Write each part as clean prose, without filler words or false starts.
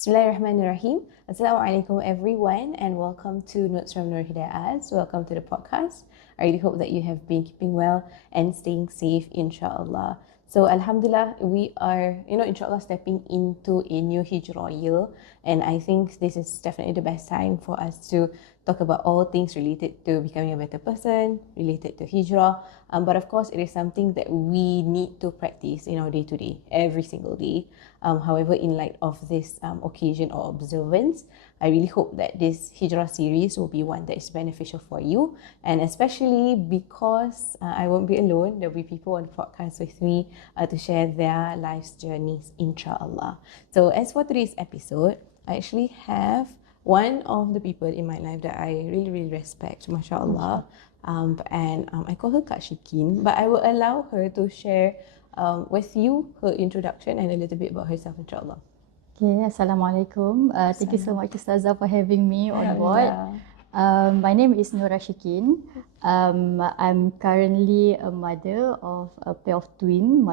Bismillahirrahmanirrahim. Assalamualaikum everyone and welcome to Notes from Nur Hidayah's. Welcome to the podcast. I really hope that you have been keeping well and staying safe, insyaAllah. So Alhamdulillah, we are, insyaAllah stepping into a new hijrah year, and I think this is definitely the best time for us to talk about all things related to becoming a better person, related to hijrah. But of course, it is something that we need to practice in our day-to-day, every single day. However, in light of this occasion or observance, I really hope that this hijrah series will be one that is beneficial for you, and especially because I won't be alone. There will be people on the podcast with me to share their life's journeys, insyaAllah. So as for today's episode, I actually have one of the people in my life that I really, really respect, mashallah. I call her Kak Shikin, but I will allow her to share with you her introduction and a little bit about herself, insyaAllah. Okay, Assalamualaikum. Thank you so much, Ustazah, for having me on board. My name is Nurashikin. I'm currently a mother of a pair of twins,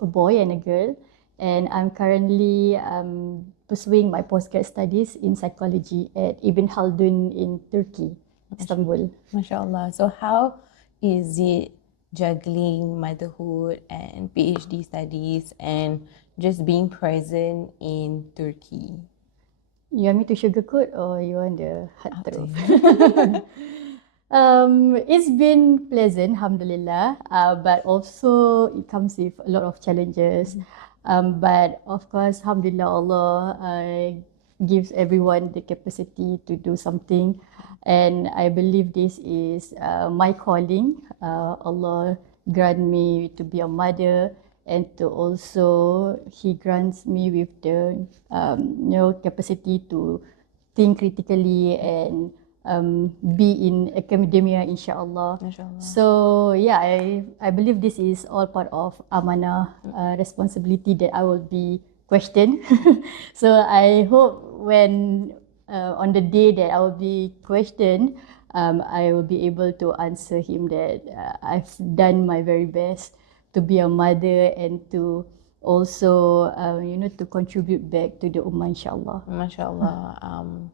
a boy and a girl, and I'm currently pursuing my postgrad studies in psychology at Ibn Khaldun in Turkey, Istanbul. MashaAllah. So how is it juggling motherhood and PhD studies and just being present in Turkey? You want me to sugarcoat or you want the hard truth? It's been pleasant, alhamdulillah, but also it comes with a lot of challenges. But of course, alhamdulillah, Allah gives everyone the capacity to do something, and I believe this is my calling. Allah grant me to be a mother, and to also He grants me with the capacity to think critically and be in academia, insyaAllah. So yeah, I believe this is all part of amanah, responsibility that I will be questioned. So I hope when on the day that I will be questioned, I will be able to answer him that I've done my very best to be a mother and to also to contribute back to the ummah, insyaAllah. MashaAllah.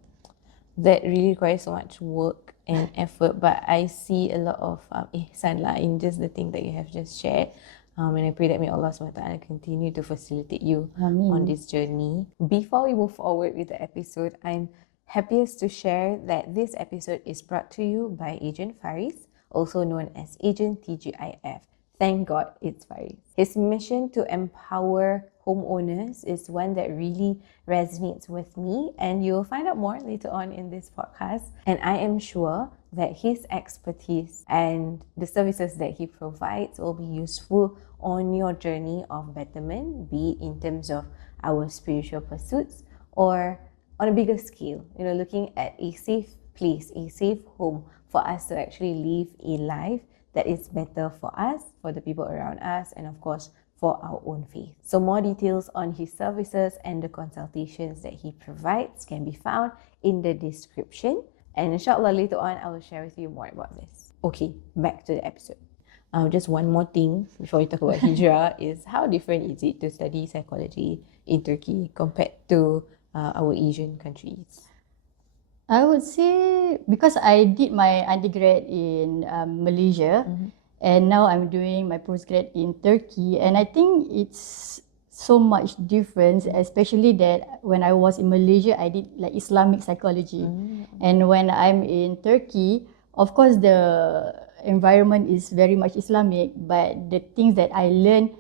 That really requires so much work and effort, but I see a lot of ihsan in just the thing that you have just shared. And I pray that may Allah SWT continue to facilitate you on this journey. Before we move forward with the episode, I'm happiest to share that this episode is brought to you by Agent Fariz, also known as Agent TGIF. Thank God it's Fariz. His mission to empower homeowners is one that really resonates with me, and you'll find out more later on in this podcast. And I am sure that his expertise and the services that he provides will be useful on your journey of betterment, be it in terms of our spiritual pursuits or on a bigger scale, looking at a safe place, a safe home for us to actually live a life that is better for us, for the people around us, and of course, for our own faith. So more details on his services and the consultations that he provides can be found in the description. And insyaAllah, later on, I will share with you more about this. Okay, back to the episode. Just one more thing before we talk about hijrah is how different is it to study psychology in Turkey compared to our Asian countries? I would say because I did my undergrad in Malaysia, and now I'm doing my postgrad in Turkey, and I think it's so much difference, especially that when I was in Malaysia, I did like Islamic psychology, and when I'm in Turkey, of course the environment is very much Islamic, but the things that I learned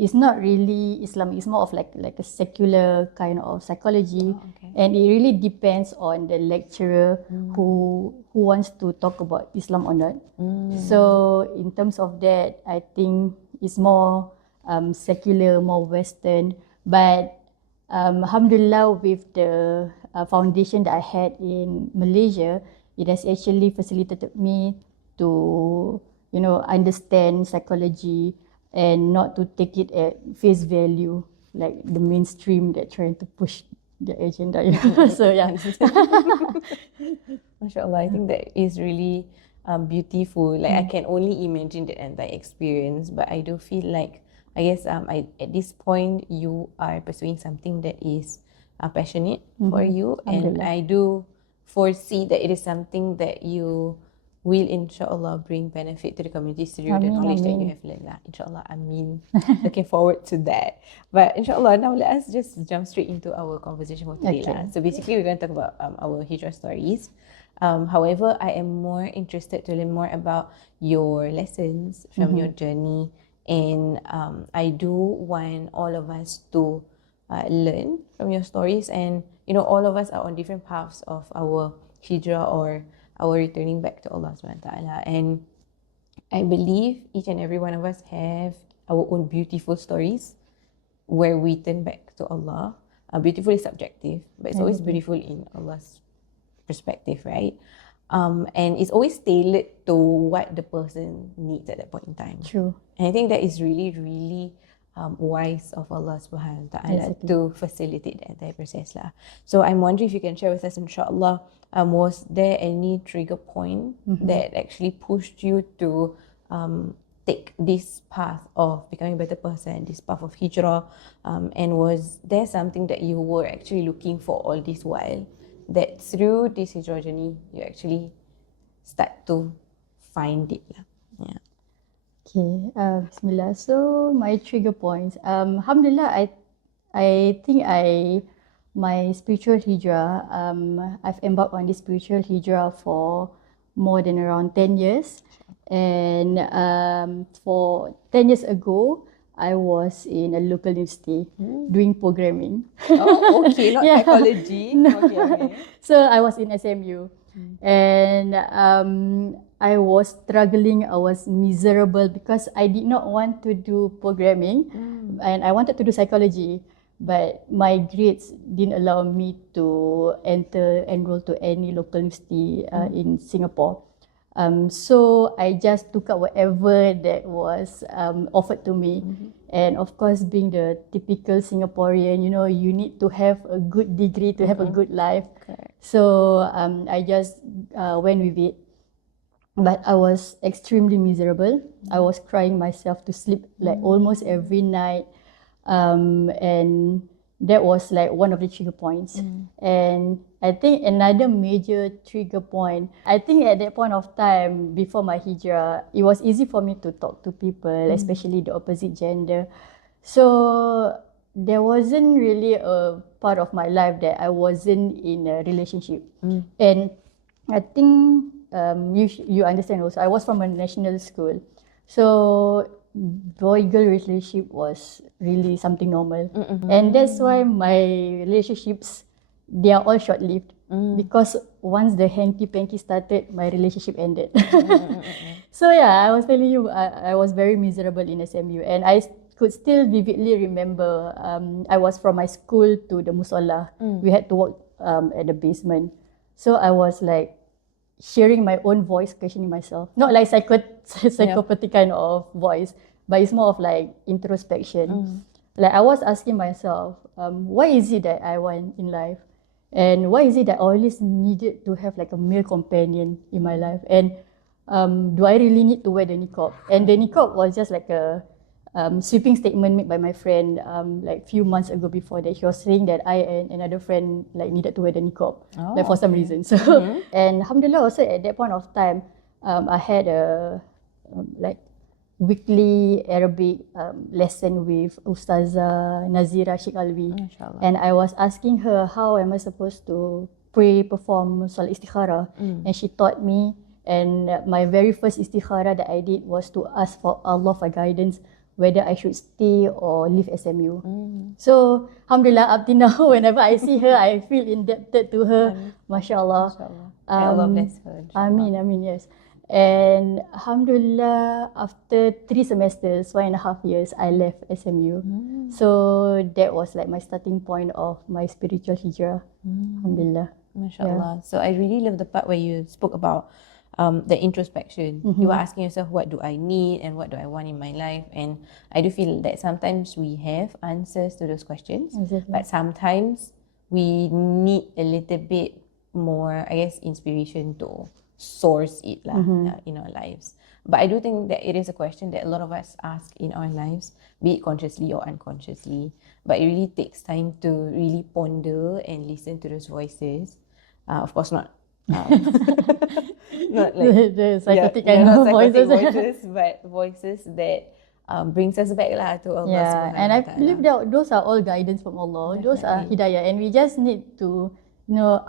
is not really Islamic. It's more of like a secular kind of psychology, and it really depends on the lecturer who wants to talk about Islam or not. So in terms of that, I think it's more secular, more Western. But alhamdulillah, with the foundation that I had in Malaysia, it has actually facilitated me to understand psychology and not to take it at face value like the mainstream that trying to push the agenda. So yeah. MashaAllah, I think that is really beautiful. Like I can only imagine that entire experience, but I do feel like, I guess at this point you are pursuing something that is passionate for you, and I do foresee that it is something that you will insyaAllah bring benefit to the community through the knowledge that you have learned lah. InsyaAllah, Ameen. Looking forward to that. But insyaAllah, now let us just jump straight into our conversation for today lah. So basically, we're going to talk about our hijrah stories. However, I am more interested to learn more about your lessons from your journey, and I do want all of us to learn from your stories, and all of us are on different paths of our hijrah or our returning back to Allah SWT. And I believe each and every one of us have our own beautiful stories where we turn back to Allah. Beautiful is subjective, but it's always beautiful in Allah's perspective, right? And it's always tailored to what the person needs at that point in time. True. And I think that is really, really wise of Allah subhanahu wa ta'ala to facilitate the entire process lah. So I'm wondering if you can share with us, insyaAllah, was there any trigger point that actually pushed you to take this path of becoming a better person, this path of hijrah, and was there something that you were actually looking for all this while, that through this hijrah journey you actually start to find it lah? Yeah. Okay, Bismillah. So my trigger points. Alhamdulillah, I think my spiritual hijrah, I've embarked on this spiritual hijrah for more than around 10 years. And for 10 years ago, I was in a local university doing programming. Oh, okay, not psychology. No. Okay. So I was in SMU. And I was struggling, I was miserable because I did not want to do programming and I wanted to do psychology, but my grades didn't allow me to enroll to any local university in Singapore. So I just took up whatever that was offered to me. And of course, being the typical Singaporean, you need to have a good degree to have a good life. Correct. So I just went with it. But I was extremely miserable. I was crying myself to sleep like almost every night. And that was like one of the trigger points. And I think another major trigger point, I think at that point of time, before my hijrah, it was easy for me to talk to people, especially the opposite gender. So there wasn't really a part of my life that I wasn't in a relationship. And I think you understand also, I was from a national school. So boy-girl relationship was really something normal. And that's why my relationships, they are all short-lived. Because once the hanky-panky started, my relationship ended. So yeah, I was telling you, I was very miserable in SMU. And I could still vividly remember, I was from my school to the musalla. We had to walk at the basement. So I was like, hearing my own voice, questioning myself. Not like psychopathic kind of voice, but it's more of like introspection. Like I was asking myself, what is it that I want in life? And why is it that I always needed to have like a male companion in my life? And do I really need to wear the niqab? And the niqab was just like a sweeping statement made by my friend like few months ago. Before that, he was saying that I and another friend like needed to wear the niqab, like for some reason. So and alhamdulillah, also at that point of time, I had a like weekly Arabic lesson with Ustazah Nazira Sheikh Alwi, and I was asking her how am I supposed to perform Salat Istikhara, and she taught me. And my very first istikhara that I did was to ask for Allah for guidance, whether I should stay or leave SMU. So, alhamdulillah, up till now, whenever I see her, I feel indebted to her. MashaAllah. May Allah bless her. Ameen, yes. And alhamdulillah, after 3 semesters, 1.5 years, I left SMU. So, that was like my starting point of my spiritual hijrah. Alhamdulillah. MashaAllah. So, I really love the part where you spoke about the introspection. You were asking yourself, what do I need and what do I want in my life? And I do feel that sometimes we have answers to those questions, but sometimes we need a little bit more, I guess, inspiration to source it in our lives. But I do think that it is a question that a lot of us ask in our lives, be it consciously or unconsciously. But it really takes time to really ponder and listen to those voices. Of course, not not like the psychotic kind not of psychotic voices. voices, but voices that brings us back lah to Allah. Yeah, and I believe that those are all guidance from Allah. Those are hidayah, and we just need to,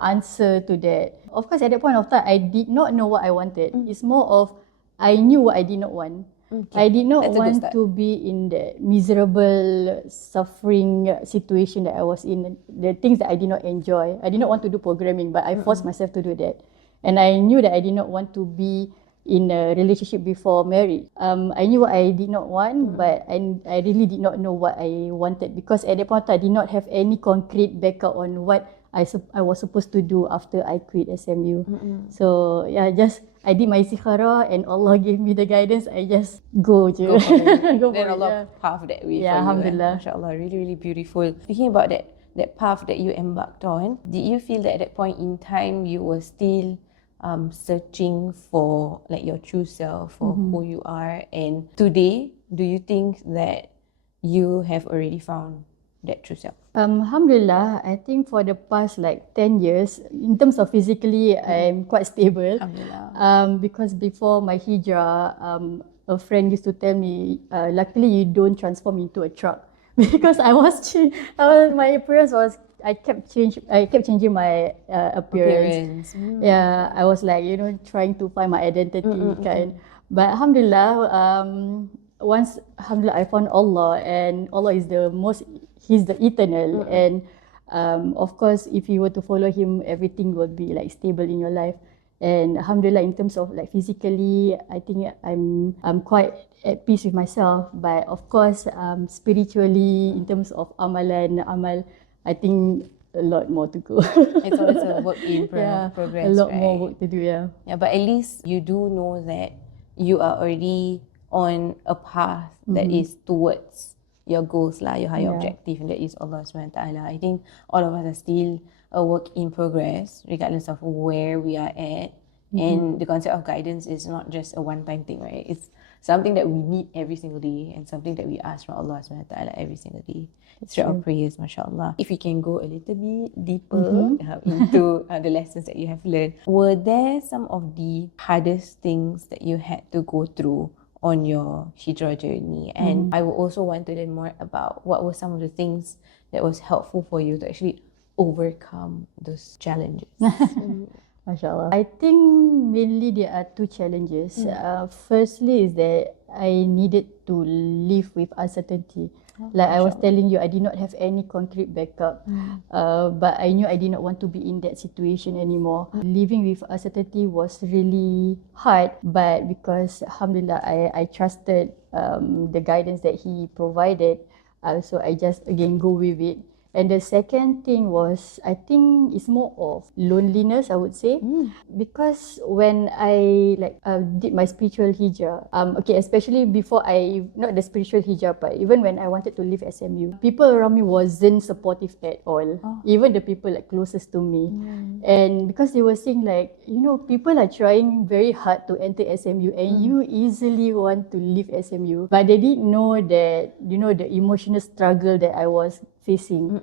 answer to that. Of course, at that point of time, I did not know what I wanted. It's more of I knew what I did not want. I did not want to be in that miserable, suffering situation that I was in. The things that I did not enjoy. I did not want to do programming, but I forced myself to do that. And I knew that I did not want to be in a relationship before marriage. I knew what I did not want, but I really did not know what I wanted, because at that point of time, I did not have any concrete backup on what I was supposed to do after I quit SMU. So yeah, I did my istikharah and Allah gave me the guidance. I just go je. Go for it. Go Then for it, Allah paved that way for you. Alhamdulillah. MashaAllah, really, really beautiful. Speaking about that path that you embarked on, did you feel that at that point in time you were still searching for like your true self, for who you are? And today, do you think that you have already found that true self? Alhamdulillah, I think for the past like 10 years, in terms of physically, I'm quite stable. Alhamdulillah. Because before my hijrah, a friend used to tell me, luckily you don't transform into a truck. Because my appearance was, I kept changing my appearance. Yeah, I was like, trying to find my identity kind. But Alhamdulillah, once Alhamdulillah I found Allah, and Allah is He's the eternal, and of course if you were to follow Him, everything will be like stable in your life. And Alhamdulillah, in terms of like physically, I think I'm quite at peace with myself. But of course, spiritually, in terms of amal, I think a lot more to go. It's always a work in progress. A lot right? more work to do. Yeah, but at least you do know that you are already on a path that is towards your goals lah, your higher objective, and that is Allah SWT. I think all of us are still a work in progress, regardless of where we are at. And the concept of guidance is not just a one-time thing, right? It's something that we need every single day, and something that we ask from Allah SWT every single day. Through our prayers, mashallah. If we can go a little bit deeper into the lessons that you have learned, were there some of the hardest things that you had to go through on your hijrah journey? And I would also want to learn more about what were some of the things that was helpful for you to actually overcome those challenges. MashaAllah. I think mainly there are two challenges. Firstly is that I needed to live with uncertainty. Like I was telling you, I did not have any concrete backup, but I knew I did not want to be in that situation anymore. Living with uncertainty was really hard, but because Alhamdulillah, I trusted the guidance that He provided, so I just again go with it. And the second thing was, I think it's more of loneliness, I would say. Because when I did my spiritual hijrah, especially before not the spiritual hijrah, but even when I wanted to leave SMU, people around me wasn't supportive at all. Even the people like closest to me. And because they were saying like, people are trying very hard to enter SMU and you easily want to leave SMU. But they didn't know that, the emotional struggle that I was facing.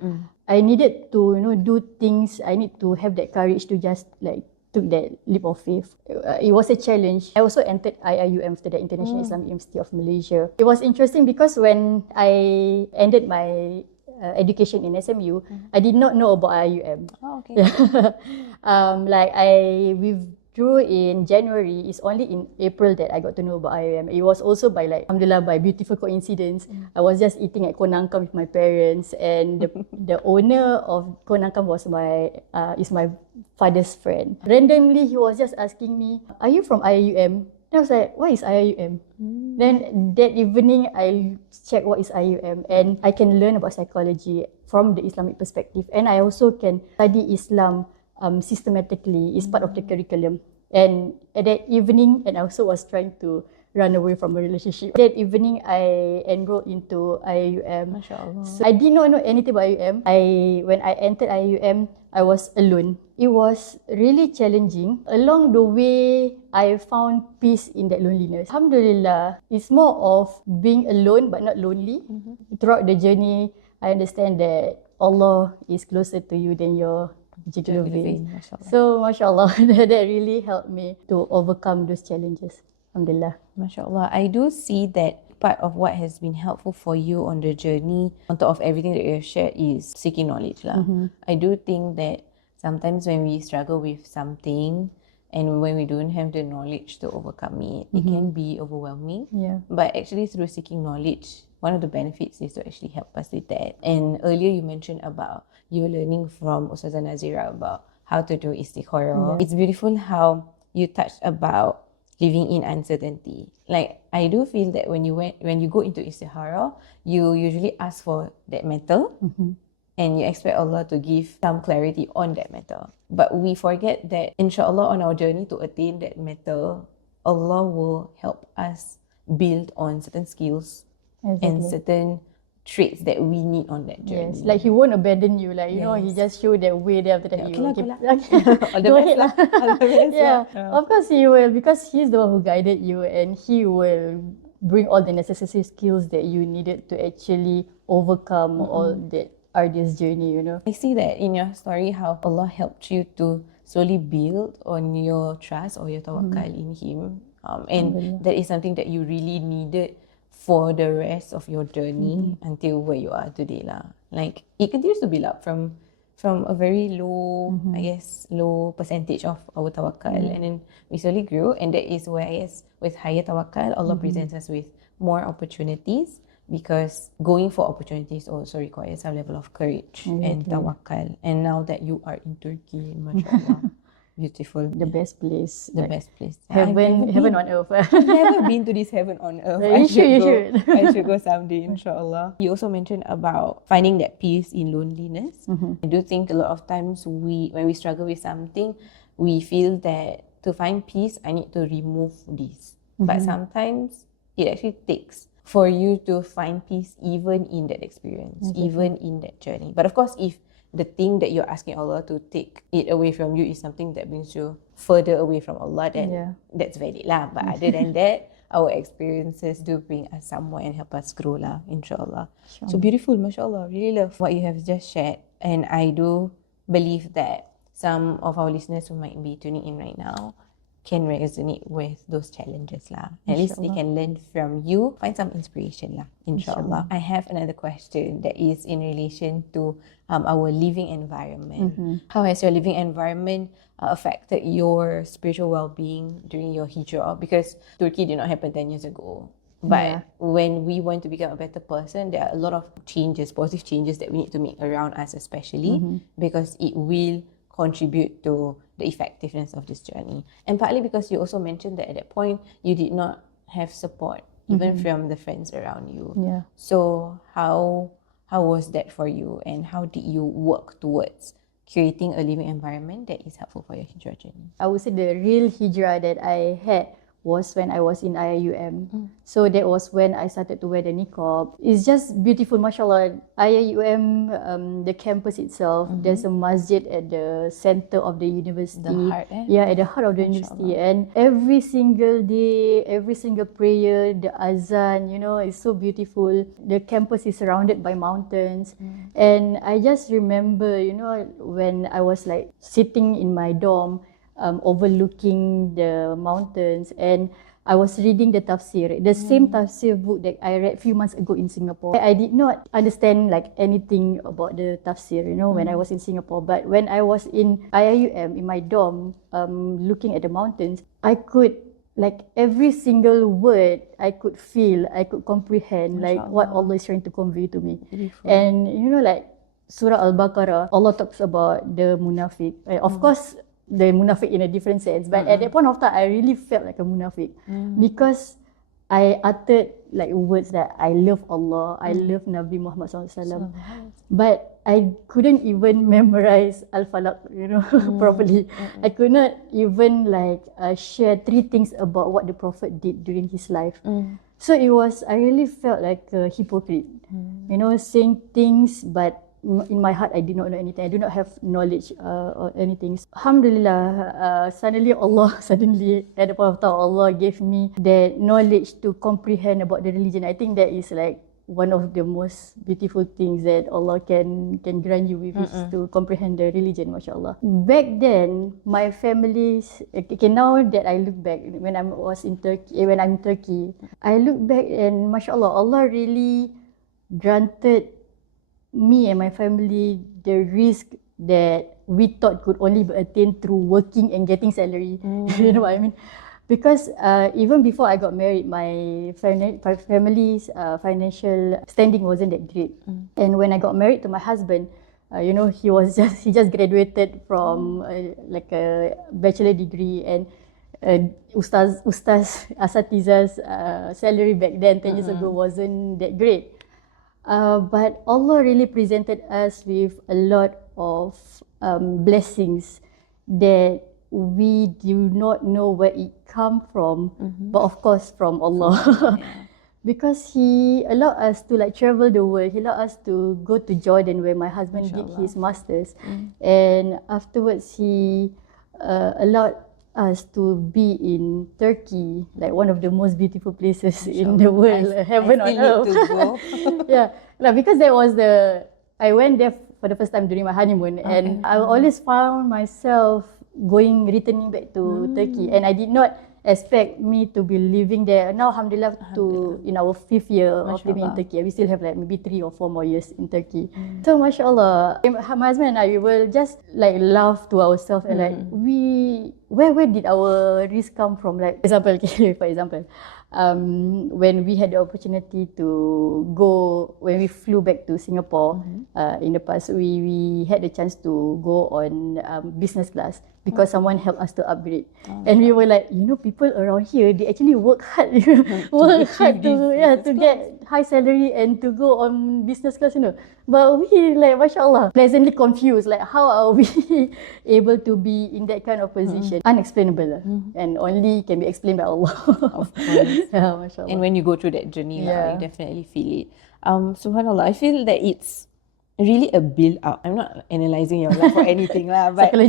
I needed to do things. I need to have that courage to just took that leap of faith. It was a challenge. I also entered IIUM, after the International Islamic University of Malaysia. It was interesting because when I ended my education in SMU, I did not know about IIUM. I withdrew in January. It's only in April that I got to know about IIUM. It was also by alhamdulillah, by beautiful coincidence. I was just eating at Konangkam with my parents, and the owner of Konangkam was is my father's friend. Randomly, he was just asking me, "Are you from IIUM?" And I was like, "What is IIUM?" Then that evening, I checked what is IIUM, and I can learn about psychology from the Islamic perspective, and I also can study Islam systematically. It's part of the curriculum. And at that evening, and I also was trying to run away from a relationship. That evening, I enrolled into IIUM. MashaAllah. So I did not know anything about IIUM. When I entered IIUM, I was alone. it was really challenging. Along the way, I found peace in that loneliness. Alhamdulillah, it's more of being alone but not lonely. Throughout the journey, I understand that Allah is closer to you than your particular veins. Mashallah. So, mashallah, that really helped me to overcome those challenges. Alhamdulillah. MashaAllah, I do see that part of what has been helpful for you on the journey, on top of everything that you have shared, is seeking knowledge. I do think that sometimes when we struggle with something and when we don't have the knowledge to overcome it, it can be overwhelming. Yeah. But actually through seeking knowledge, one of the benefits is to actually help us with that. And earlier you mentioned about you learning from Ustazah Nazira about how to do istikharah. It's beautiful how you touched about living in uncertainty. Like, I do feel that when you go into istikharah, you usually ask for that matter and you expect Allah to give some clarity on that matter. But we forget that insyaAllah on our journey to attain that matter, Allah will help us build on certain skills and certain traits that we need on that journey. Yes, like He won't abandon you. Like, you know, He just show that way. Then after that, Yeah, He okay will lah, keep. go lah. All the Go best ahead lah. All the best Yeah, lah. of course He will, because He's the one who guided you, and He will bring all the necessary skills that you needed to actually overcome all that arduous journey. You know. I see that in your story how Allah helped you to slowly build on your trust or your tawakkal in Him. And that is something that you really needed for the rest of your journey until where you are today lah. Like, it continues to build up from a very low, I guess, low percentage of our tawakkal, and then we slowly grew, and that is where, I guess, with higher tawakkal, Allah presents us with more opportunities, because going for opportunities also requires some level of courage and tawakkal. And now that you are in Turkey, mashallah, beautiful. The best place. The like, best place. Heaven on earth. I've never been to this heaven on earth. You should. I should go someday, insyaAllah. You also mentioned about finding that peace in loneliness. I do think a lot of times when we struggle with something, we feel that to find peace, I need to remove this. But sometimes it actually takes for you to find peace even in that experience, even in that journey. But of course, if the thing that you're asking Allah to take it away from you is something that brings you further away from Allah, then that's valid lah. But other than that, our experiences do bring us somewhere and help us grow lah, insyaAllah. So beautiful, mashallah. Really love what you have just shared. And I do believe that some of our listeners who might be tuning in right now can resonate with those challenges lah. At least they can learn from you, find some inspiration lah, insyaAllah. I have another question that is in relation to our living environment. How has your living environment affected your spiritual well-being during your hijrah? Because Turkey did not happen 10 years ago. But when we want to become a better person, there are a lot of changes, positive changes that we need to make around us, especially because it will contribute to the effectiveness of this journey. And partly because you also mentioned that at that point you did not have support even from the friends around you. Yeah. So how was that for you, and how did you work towards creating a living environment that is helpful for your hijrah journey? I would say the real hijrah that I had was when I was in IIUM. So that was when I started to wear the niqab. It's just beautiful, mashallah. IIUM, the campus itself, there's a masjid at the center of the university. The heart, Yeah, at the heart of the university. And every single day, every single prayer, the azan, you know, it's so beautiful. The campus is surrounded by mountains. And I just remember, you know, when I was like sitting in my dorm, overlooking the mountains, and I was reading the tafsir, the same tafsir book that I read a few months ago in Singapore. I did not understand like anything about the tafsir, you know, when I was in Singapore. But when I was in IIUM, in my dorm, looking at the mountains, I could, like, every single word I could feel, I could comprehend, like what Allah is trying to convey to me. Beautiful. And you know, like Surah Al-Baqarah, Allah talks about the munafiq. Of course, the munafiq in a different sense, but at that point of time I really felt like a munafiq because I uttered like words that I love Allah, I love Nabi Muhammad SAW, but I couldn't even memorize Al-Falaq, you know, properly. I could not even like share 3 things about what the Prophet did during his life. So I really felt like a hypocrite, you know, saying things but in my heart, I did not know anything. I do not have knowledge or anything. Alhamdulillah, suddenly Allah, suddenly at the point of time, Allah gave me that knowledge to comprehend about the religion. I think that is like one of the most beautiful things that Allah can grant you with, is to comprehend the religion, mashallah. Back then, my families, okay, now that I look back, when I was in Turkey, when I'm in Turkey, I look back and mashallah, Allah really granted me and my family the risk that we thought could only be attained through working and getting salary. You know what I mean? Because even before I got married, my family's financial standing wasn't that great. And when I got married to my husband, you know, he just graduated from like a bachelor degree, and ustaz asatiza's salary back then 10 years ago wasn't that great. But Allah really presented us with a lot of blessings that we do not know where it come from, but of course from Allah. Because He allowed us to like travel the world. He allowed us to go to Jordan where my husband did his masters, and afterwards He allowed us to be in Turkey, like one of the most beautiful places in the world, heaven on earth. Yeah, like, because I went there for the first time during my honeymoon, and I always found myself returning back to Turkey, and I did not expect me to be living there. Now, alhamdulillah, in our 5th year of living in Turkey, we still have like maybe 3 or 4 more years in Turkey. So, mashallah, my husband and I, we will just like laugh to ourselves and like, where did our risk come from? Like, for example, when we had the opportunity to go, when we flew back to Singapore in the past, we had the chance to go on business class because someone helped us to upgrade. And we were like, you know, people around here, they actually work hard, to get high salary and to go on business class, you know. But we like, mashallah, pleasantly confused, like how are we able to be in that kind of position? Unexplainable, and only can be explained by Allah. Of course. Yeah, mashallah. And when you go through that journey, you definitely feel it. Subhanallah, I feel that it's really a build up. I'm not analysing your life or anything lah, but but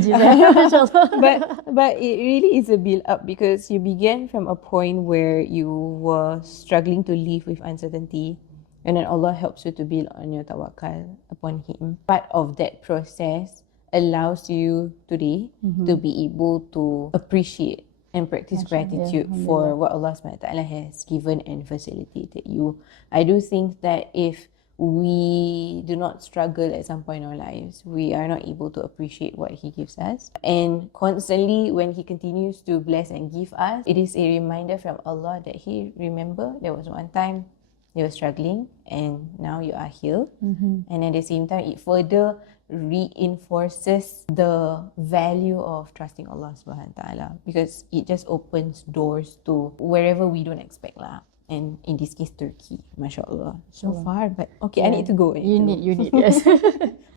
it really is a build up, because you began from a point where you were struggling to live with uncertainty, and then Allah helps you to build on your tawakkal upon Him. Part of that process allows you today to be able to appreciate and practice gratitude for what Allah SWT has given and facilitated you. I do think that if we do not struggle at some point in our lives, we are not able to appreciate what He gives us. And constantly, when He continues to bless and give us, it is a reminder from Allah that He, remember, there was one time you were struggling and now you are here. And at the same time, it further reinforces the value of trusting Allah subhanahu wa ta'ala, because it just opens doors to wherever we don't expect lah. And in this case, Turkey, mashallah. So far, but okay, I need to go. You need, yes.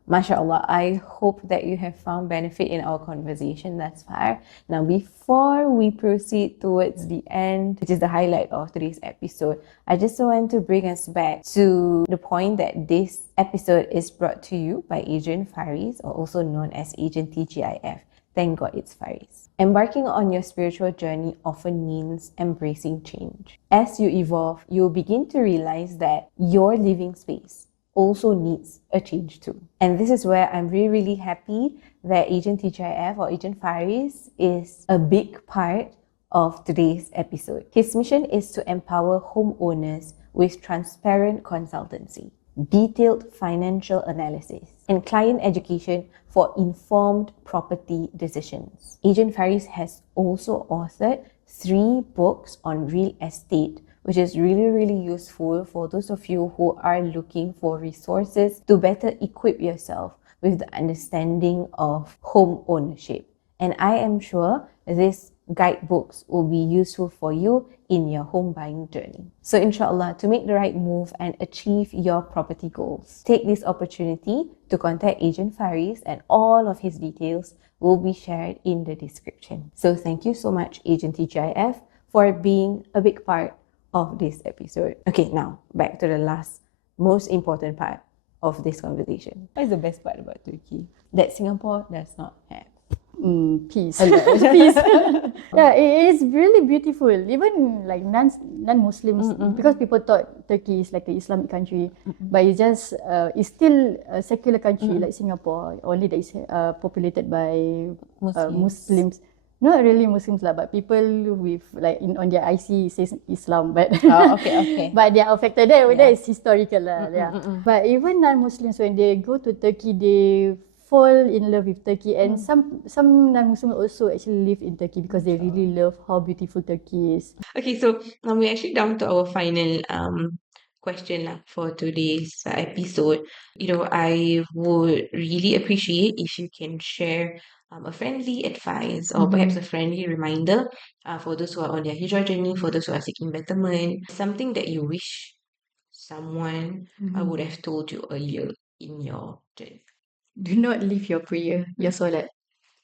MashaAllah, I hope that you have found benefit in our conversation thus far. Now, before we proceed towards the end, which is the highlight of today's episode, I just want to bring us back to the point that this episode is brought to you by Agent Fariz, or also known as Agent TGIF. Thank God it's Fariz. Embarking on your spiritual journey often means embracing change. As you evolve, you'll begin to realize that your living space also needs a change too. And this is where I'm really, really happy that Agent TGIF, or Agent Fariz, is a big part of today's episode. His mission is to empower homeowners with transparent consultancy, detailed financial analysis, and client education for informed property decisions. Agent Fariz has also authored 3 books on real estate, which is really, really useful for those of you who are looking for resources to better equip yourself with the understanding of home ownership. And I am sure these guidebooks will be useful for you in your home buying journey. So insyaAllah, to make the right move and achieve your property goals, take this opportunity to contact Agent Fariz, and all of his details will be shared in the description. So thank you so much, Agent TGIF, for being a big part of this episode. Okay, now back to the last most important part. What is the most important part of today's episode? Agent Fariz has shared 3 books on real estate, which is really, really useful for those of you who are looking for resources to better equip yourself with the understanding of home ownership. And I am sure these guidebooks will be useful for you in your home buying journey. So insyaAllah, to make the right move and achieve your property goals, take this opportunity to contact Agent Fariz, and all of his details will be shared in the description. So thank you so much, Agent TGIF, for being a big part of this episode. Okay, now back to the last most important part. of this conversation. What is the best part about Turkey that Singapore does not have? Peace. Peace. Yeah, it is really beautiful. Even like non-Muslims, because people thought Turkey is like an Islamic country, but it's still a secular country like Singapore, only that is populated by Muslims. Not really Muslims lah, but people with like on their IC it says Islam, but Okay. but they are affected. That is historical lah. Yeah. But even non-Muslims, when they go to Turkey, they fall in love with Turkey, and some non-Muslims also actually live in Turkey because they really love how beautiful Turkey is. Okay, so we're actually down to our final question for today's episode. I would really appreciate if you can share a friendly advice or perhaps a friendly reminder for those who are on their hijrah journey, for those who are seeking betterment, something that you wish someone would have told you earlier in your journey. Do not leave your prayer, your solat.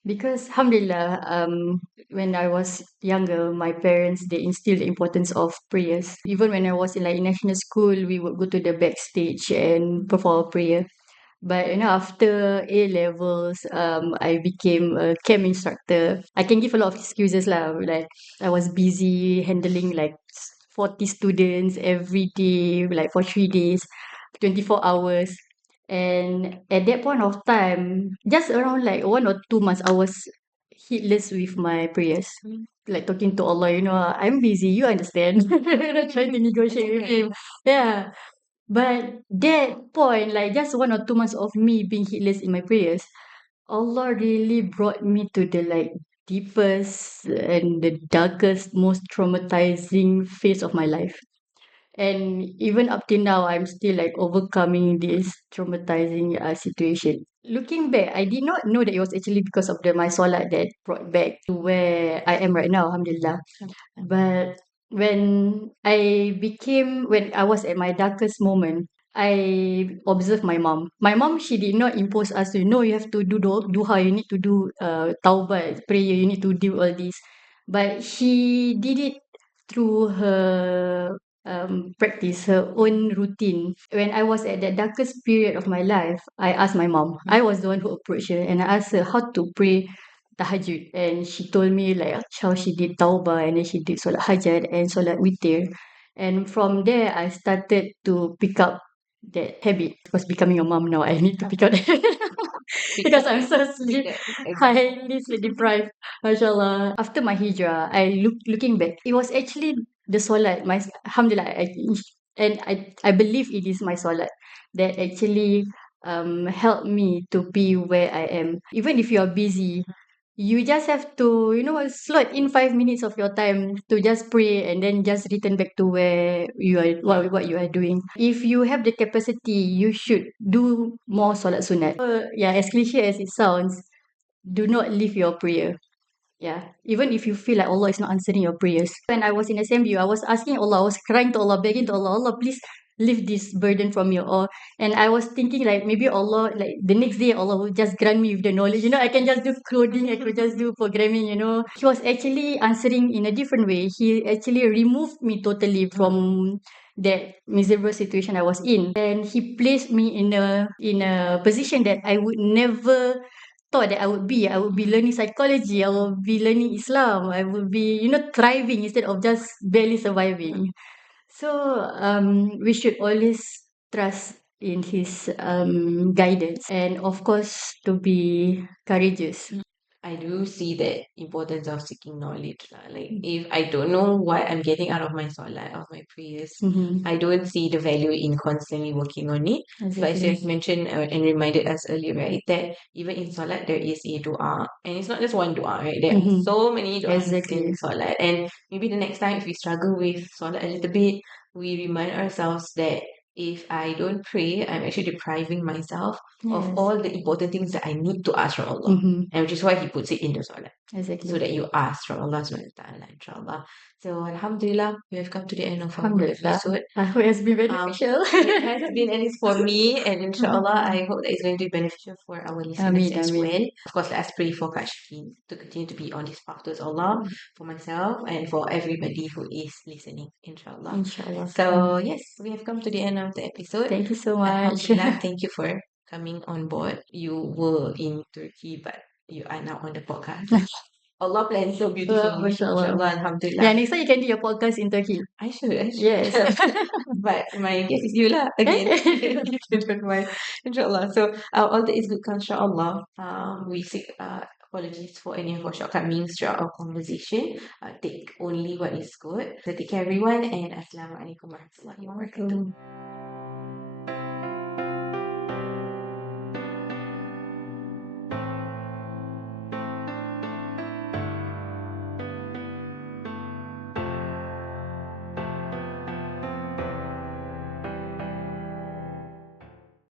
Because alhamdulillah, when I was younger, my parents, they instilled the importance of prayers. Even when I was in like national school, we would go to the backstage and perform prayer. But after A levels, I became a camp instructor. I can give a lot of excuses lah. Like I was busy handling like 40 students every day, like for 3 days, 24 hours. And at that point of time, just around like 1 or 2 months, I was heedless with my prayers. Like talking to Allah, I'm busy, you understand. Trying to negotiate with him. Yeah. But that point, like just 1 or 2 months of me being heedless in my prayers, Allah really brought me to the like deepest and the darkest, most traumatizing phase of my life. And even up till now, I'm still like overcoming this traumatizing situation. Looking back, I did not know that it was actually because of my solat that brought back to where I am right now, alhamdulillah. But when I was at my darkest moment, I observed my mom. My mom, she did not impose us to, no, you have to do duha, you need to do taubat, prayer, you need to do all this. But she did it through her practice, her own routine. When I was at that darkest period of my life, I asked my mom. I was the one who approached her, and I asked her how to pray tahajud, and she told me like how she did taubah, and then she did solat hajat and solat witir. And from there I started to pick up that habit. Because becoming a mom now, I need to pick up that because I'm so highly sleep deprived, mashallah. After my hijrah, looking back, it was actually the solat, my alhamdulillah, I believe it is my solat that actually helped me to be where I am. Even if you are busy, you just have to, slot in 5 minutes of your time to just pray and then just return back to where you are, what you are doing. If you have the capacity, you should do more solat sunat. Yeah, as cliche as it sounds, do not leave your prayer. Yeah, even if you feel like Allah is not answering your prayers. When I was in SMU, I was asking Allah, I was crying to Allah, begging to Allah, Allah, please lift this burden from me. And I was thinking like maybe Allah, like the next day Allah will just grant me with the knowledge. I can just do coding, I could just do programming. He was actually answering in a different way. He actually removed me totally from that miserable situation I was in, and he placed me in a position that I would never thought that I would be. I would be learning psychology. I will be learning Islam. I would be, thriving instead of just barely surviving. So we should always trust in his guidance, and of course to be courageous. I do see the importance of seeking knowledge. Like, if I don't know what I'm getting out of my solat, of my prayers, I don't see the value in constantly working on it. So, as you have mentioned and reminded us earlier, right, that even in solat, there is a dua. And it's not just one dua, right? There are so many duas in solat. And maybe the next time, if we struggle with solat a little bit, we remind ourselves that if I don't pray, I'm actually depriving myself of all the important things that I need to ask from Allah. And which is why He puts it in the solat. Exactly. So that you ask from Allah subhanahu wa ta'ala, insyaAllah. So, alhamdulillah, we have come to the end of our episode. I hope it has been beneficial. It has been, at least for me, and insyaAllah, I hope that it's going to be beneficial for our listeners as well. Of course, let us pray for Kak Shafin to continue to be on this path towards Allah, for myself, and for everybody who is listening, insyaAllah. Inshallah. So, yes, we have come to the end of the episode. Thank you so much. Alhamdulillah, thank you for coming on board. You were in Turkey, but you are now on the podcast. Allah planned so beautifully. Mashallah. Inshallah, Alhamdulillah. Yeah, next time you can do your podcast in Turkey. I should. Yes. But my guess is you lah again. If you don't mind. Inshallah. So all that is good comes inshallah. We seek apologies for any of our shortcomings throughout our conversation. Take only what is good. So take care everyone and Assalamualaikum warahmatullahi wabarakatuh.